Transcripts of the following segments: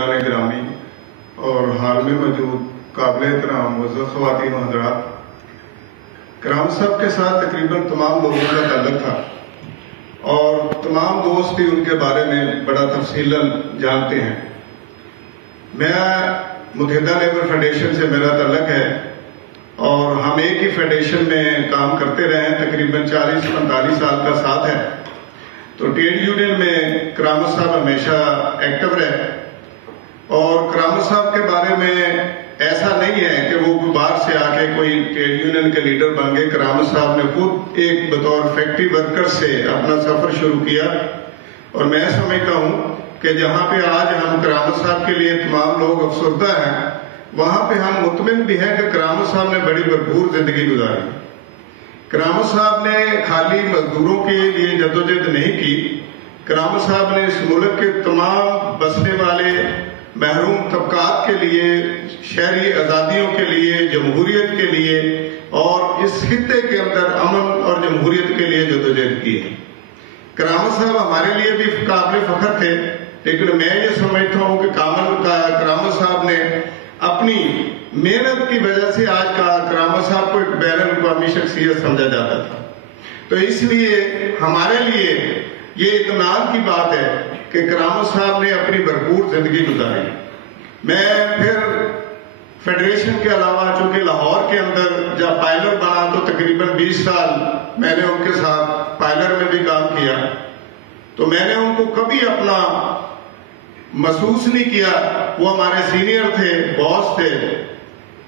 گرامی اور حال میں موجود قابل احترام معزز خواتین و حضرات، کرام صاحب کے ساتھ تقریباً تمام لوگوں کا تعلق تھا اور تمام دوست بھی ان کے بارے میں بڑا تفصیلاً جانتے ہیں۔ میں متحدہ لیبر فیڈریشن سے میرا تعلق ہے اور ہم ایک ہی فیڈریشن میں کام کرتے رہے ہیں، تقریباً 40-45 سال کا ساتھ ہے۔ تو ٹریڈ یونین میں کرامت صاحب ہمیشہ ایکٹیو رہے اور کرامت صاحب کے بارے میں ایسا نہیں ہے کہ وہ باہر سے آ کے کوئی ٹریڈ یونین کے لیڈر بن گئے۔ کرامت صاحب نے خود ایک بطور فیکٹری ورکر سے اپنا سفر شروع کیا اور میں سمجھتا ہوں کہ جہاں پہ آج ہم کرامت صاحب کے لیے تمام لوگ افسردہ ہیں، وہاں پہ ہم مطمئن بھی ہیں کہ کرامت صاحب نے بڑی بھرپور زندگی گزاری۔ کرامت صاحب نے خالی مزدوروں کے لیے جدوجہد نہیں کی، کرامت صاحب نے اس ملک کے تمام بسنے والے محروم طبقات کے لیے، شہری آزادیوں کے لیے، جمہوریت کے لیے اور اس خطے کے اندر امن اور جمہوریت کے لیے جدوجہد کی ہے۔ کرامت صاحب ہمارے لیے بھی قابل فخر تھے، لیکن میں یہ سمجھتا ہوں کہ کرامت صاحب نے اپنی محنت کی وجہ سے آج کا کرامت صاحب کو ایک بین الاقوامی شخصیت سمجھا جاتا تھا۔ تو اس لیے ہمارے لیے یہ اطمینان کی بات ہے کہ کرامت صاحب نے اپنی بھرپور زندگی گزاری۔ میں پھر فیڈریشن کے علاوہ چونکہ لاہور کے اندر جب پائلر بنا تو تقریباً 20 سال میں نے ان کے ساتھ پائلر میں بھی کام کیا، تو میں نے ان کو کبھی اپنا محسوس نہیں کیا۔ وہ ہمارے سینئر تھے، باس تھے،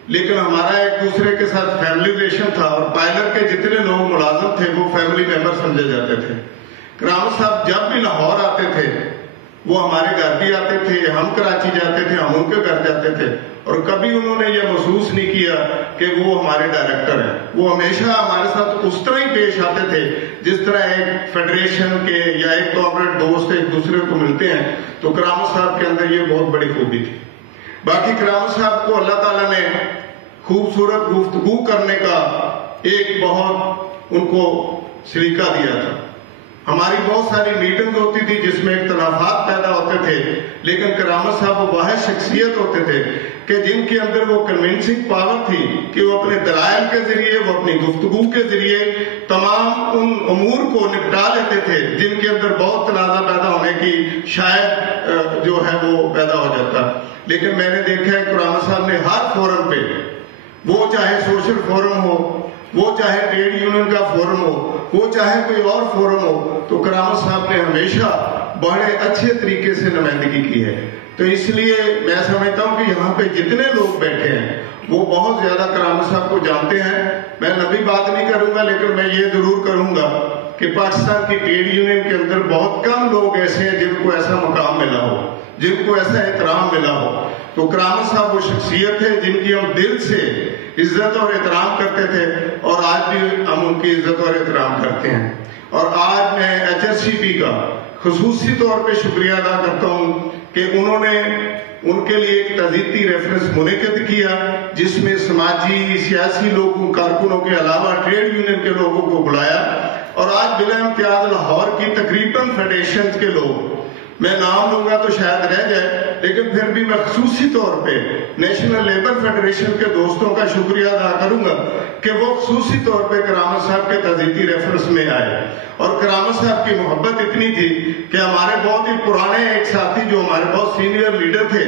لیکن ہمارا ایک دوسرے کے ساتھ فیملی ریلیشن تھا اور پائلر کے جتنے لوگ ملازم تھے وہ فیملی ممبر سمجھے جاتے تھے۔ کرامت صاحب جب بھی لاہور آتے تھے وہ ہمارے گھر بھی آتے تھے، ہم کراچی جاتے تھے، ہم ان کے گھر جاتے تھے، اور کبھی انہوں نے یہ محسوس نہیں کیا کہ وہ ہمارے ڈائریکٹر ہیں۔ وہ ہمیشہ ہمارے ساتھ اس طرح ہی پیش آتے تھے جس طرح ایک فیڈریشن کے یا ایک کارپوریٹ دوست ایک دوسرے کو ملتے ہیں۔ تو کرامت صاحب کے اندر یہ بہت بڑی خوبی تھی۔ باقی کرامت صاحب کو اللہ تعالیٰ نے خوبصورت گفتگو کرنے کا ایک بہت ان کو سلیقہ دیا تھا۔ ہماری بہت ساری میٹنگ ہوتی تھی جس میں اختلافات پیدا ہوتے تھے، لیکن کرامت صاحب وہ واحد شخصیت ہوتے تھے کہ جن کے اندر وہ کنونسنگ پاور تھی کہ وہ اپنے دلائل کے ذریعے، وہ اپنی گفتگو کے ذریعے تمام ان امور کو نپٹا لیتے تھے جن کے اندر بہت تنازع پیدا ہونے کی شاید جو ہے وہ پیدا ہو جاتا۔ لیکن میں نے دیکھا ہے کرامت صاحب نے ہر فورم پہ، وہ چاہے سوشل فورم ہو، وہ چاہے ٹریڈ یونین کا فورم ہو، وہ چاہے کوئی اور فورم ہو، تو کرامت صاحب نے ہمیشہ بڑے اچھے طریقے سے نمائندگی کی ہے۔ تو اس لیے میں سمجھتا ہوں کہ یہاں پہ جتنے لوگ بیٹھے ہیں وہ بہت زیادہ کرامت صاحب کو جانتے ہیں۔ میں لمبی بات نہیں کروں گا، لیکن میں یہ ضرور کروں گا کہ پاکستان کی ٹریڈ یونین کے اندر بہت کم لوگ ایسے ہیں جن کو ایسا مقام ملا ہو، جن کو ایسا احترام ملا ہو۔ تو کرامت صاحب وہ شخصیت ہے جن کی ہم دل سے عزت اور احترام کرتے تھے اور آج بھی ہم ان کی عزت اور احترام کرتے ہیں۔ اور آج میں HSCP کا خصوصی طور پہ شکریہ ادا کرتا ہوں کہ انہوں نے ان کے لیے ایک تعزیتی ریفرنس منعقد کیا جس میں سماجی سیاسی لوگوں، کارکنوں کے علاوہ ٹریڈ یونین کے لوگوں کو بلایا، اور آج بلا امتیاز لاہور کی تقریباً فیڈریشن کے لوگ، میں نام لوں گا تو شاید رہ جائے، لیکن پھر بھی میں خصوصی طور پہ نیشنل لیبر فیڈریشن کے دوستوں کا شکریہ ادا کروں گا کہ وہ خصوصی طور پہ کرامت صاحب کے تعزیتی ریفرنس میں آئے۔ اور کرامت صاحب کی محبت اتنی تھی کہ ہمارے بہت ہی پرانے ایک ساتھی جو ہمارے بہت سینئر لیڈر تھے،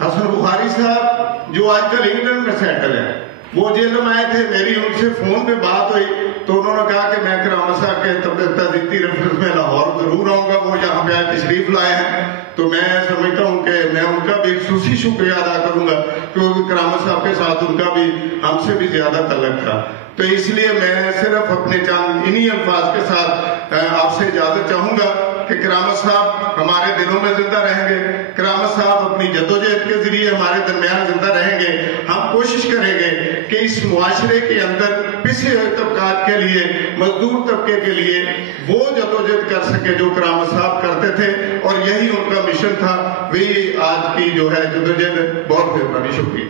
حسن بخاری صاحب، جو آج کل انگلینڈ میں سیٹل ہے، وہ جیل میں آئے تھے۔ میری ان سے فون پہ بات ہوئی تو انہوں نے کہا کہ میں کرامت صاحب کے تعزیتی ریفرنس میں لاہور ضرور آؤں گا۔ وہ یہاں پہ آج تشریف لائے ہیں، تو میں سمجھتا ہوں کہ میں ان کا بھی خصوصی شکریہ ادا کروں گا کیونکہ کرامت صاحب کے ساتھ ان کا بھی ہم سے بھی زیادہ تعلق تھا۔ تو اس لیے میں صرف اپنے چند انہی الفاظ کے ساتھ آپ سے اجازت چاہوں گا کہ کرامت صاحب ہمارے دلوں میں زندہ رہیں گے، کرامت صاحب اپنی جدوجہد کے ذریعے ہمارے درمیان زندہ رہیں گے۔ ہم کوشش کریں گے کہ اس معاشرے کے اندر پسے ہوئے طبقات کے لیے، مزدور طبقے کے لیے وہ جدوجہد کر سکے جو کرامت صاحب کرتے تھے، اور یہی ان کا مشن تھا۔ وہی آج کی جو ہے جدوجہد۔ بہت مہربانی، شکریہ۔